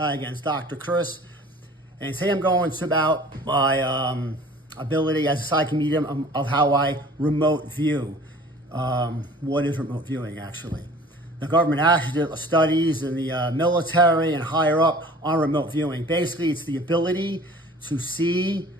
Hi again, it's Dr. Chris, and today I'm going to about my ability as a psychic medium of how I remote view. What is remote viewing, actually? The government actually did studies in the military and higher up on remote viewing. Basically, it's the ability to see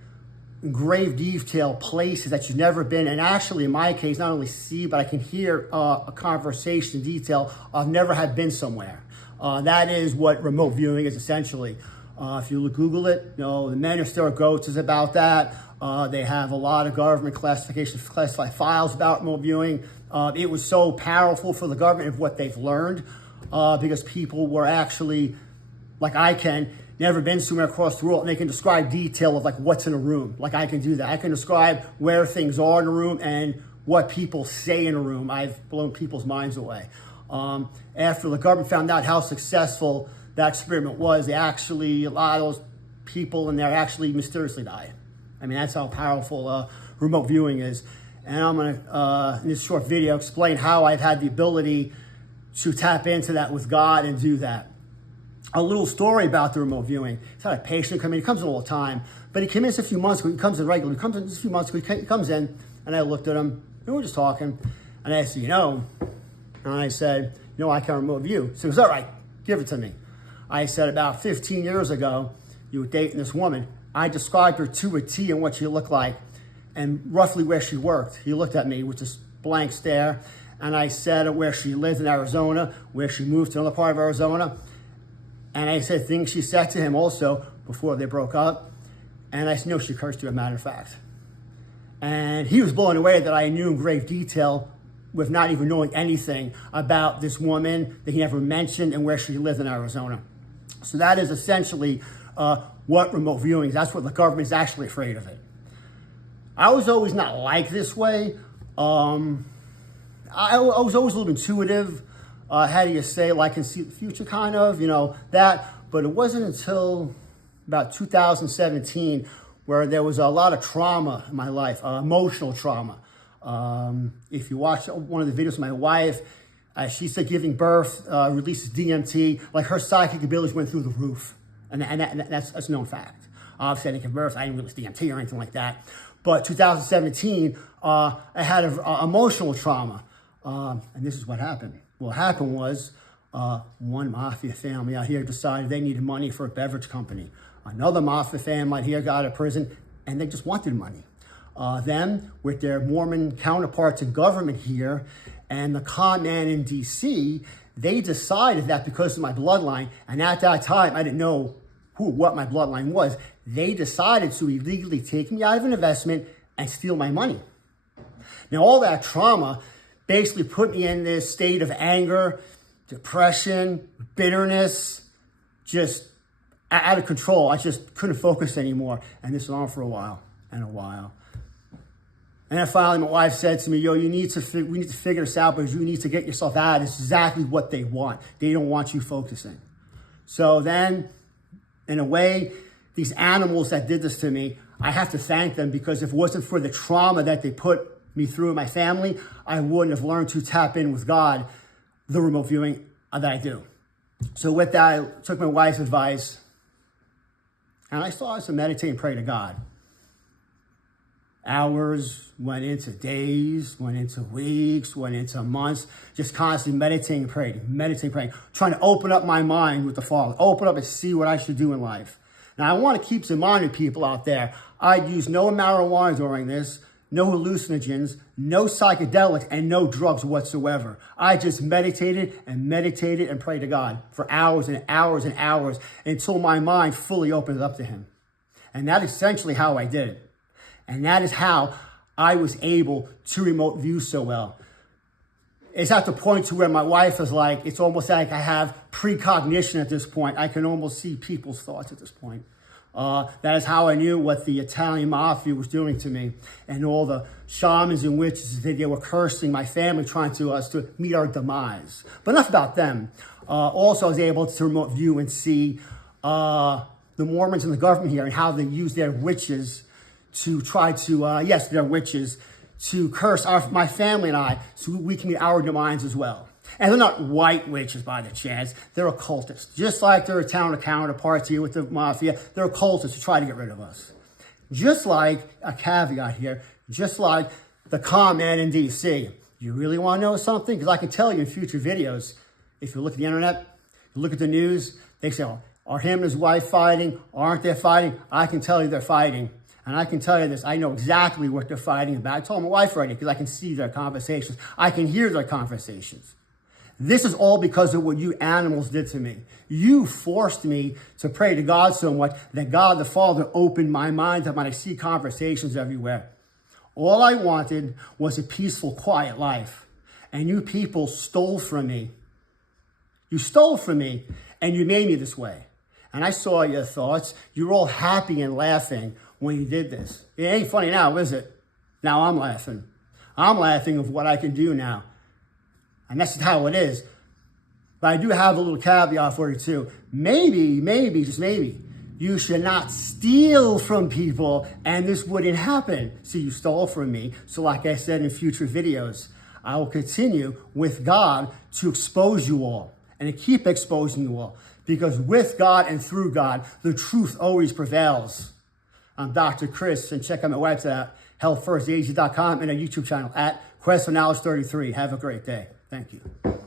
in grave detail places that you've never been, and actually in my case, not only see, but I can hear a conversation in detail I've never had been somewhere. That is what remote viewing is essentially. If you Google it, the Men Who Stare at Goats is about that. They have a lot of government classifications, classified files about remote viewing. It was so powerful for the government of what they've learned because people were actually, like I can, never been somewhere across the world, and they can describe detail of like what's in a room. Like I can do that. I can describe where things are in a room and what people say in a room. I've blown people's minds away. After the government found out how successful that experiment was, a lot of those people in there actually mysteriously died. I mean, that's how powerful remote viewing is. And I'm gonna, in this short video, explain how I've had the ability to tap into that with God and do that. A little story about the remote viewing. It's had a patient come in. He comes in all the time, but he came in a few months ago. He comes in regularly. He comes in just a few months ago. He comes in, and I looked at him, and we were just talking. And I said, and I said, I can remote view. So he goes, all right, give it to me. I said, about 15 years ago, you were dating this woman. I described her to a T and what she looked like and roughly where she worked. He looked at me with this blank stare, and I said where she lived in Arizona, where she moved to another part of Arizona. And I said things she said to him also before they broke up. And I said, no, she cursed you, as a matter of fact. And he was blown away that I knew in grave detail with not even knowing anything about this woman that he never mentioned and where she lived in Arizona. So that is essentially what remote viewing is. That's what the government is actually afraid of it. I was always not like this way. I was always a little intuitive. How do you say, like, can see the future kind of, that. But it wasn't until about 2017 where there was a lot of trauma in my life, emotional trauma. If you watch one of the videos of my wife, she said giving birth releases DMT, like her psychic abilities went through the roof. And that's a known fact. Obviously, I didn't give birth, I didn't release DMT or anything like that. But 2017, I had an emotional trauma. And this is what happened. What happened was one mafia family out here decided they needed money for a beverage company. Another mafia family out here got out of prison and they just wanted money. Them, with their Mormon counterparts in government here and the con man in DC, they decided that because of my bloodline, and at that time I didn't know what my bloodline was, they decided to illegally take me out of an investment and steal my money. Now all that trauma basically put me in this state of anger, depression, bitterness, just out of control. I just couldn't focus anymore. And this went on for a while and a while. And then finally my wife said to me, we need to figure this out because you need to get yourself out. It's exactly what they want. They don't want you focusing. So then, in a way, these animals that did this to me, I have to thank them, because if it wasn't for the trauma that they put me through in my family, I wouldn't have learned to tap in with God, the remote viewing that I do. So with that, I took my wife's advice and I started to meditate and pray to God. Hours went into days, went into weeks, went into months, just constantly meditating and praying, trying to open up my mind with the Father, open up and see what I should do in life. Now, I want to keep some mind with people out there. I'd use no marijuana during this, no hallucinogens, no psychedelics, and no drugs whatsoever. I just meditated and prayed to God for hours and hours and hours until my mind fully opened up to Him. And that's essentially how I did it. And that is how I was able to remote view so well. It's at the point to where my wife is like, it's almost like I have precognition at this point. I can almost see people's thoughts at this point. That is how I knew what the Italian mafia was doing to me, and all the shamans and witches, they were cursing my family, trying to meet our demise. But enough about them. Also, I was able to remote view and see the Mormons and the government here and how they use their witches to try to, yes, they're witches, to curse my family and I so we can meet our demise as well. And they're not white witches by the chance. They're occultists. Just like they're a town counterparts here with the mafia, they're occultists who try to get rid of us. Just like, a caveat here, just like the con man in DC. You really want to know something? Because I can tell you in future videos, if you look at the internet, you look at the news, they say, oh, are him and his wife fighting? Aren't they fighting? I can tell you they're fighting. And I can tell you this, I know exactly what they're fighting about. I told my wife already because I can see their conversations. I can hear their conversations. This is all because of what you animals did to me. You forced me to pray to God so much that God the Father opened my mind up and I see conversations everywhere. All I wanted was a peaceful, quiet life. And you people stole from me. You stole from me and you made me this way. And I saw your thoughts. You were all happy and laughing when you did this. It ain't funny now, is it? Now I'm laughing. I'm laughing of what I can do now. And that's just how it is. But I do have a little caveat for you too. Maybe, just maybe, you should not steal from people and this wouldn't happen. See, you stole from me. So like I said in future videos, I will continue with God to expose you all and to keep exposing you all. Because with God and through God, the truth always prevails. I'm Dr. Chris, and check out my website at healthfirstagency.com and our YouTube channel at Quest for Knowledge 33. Have a great day. Thank you.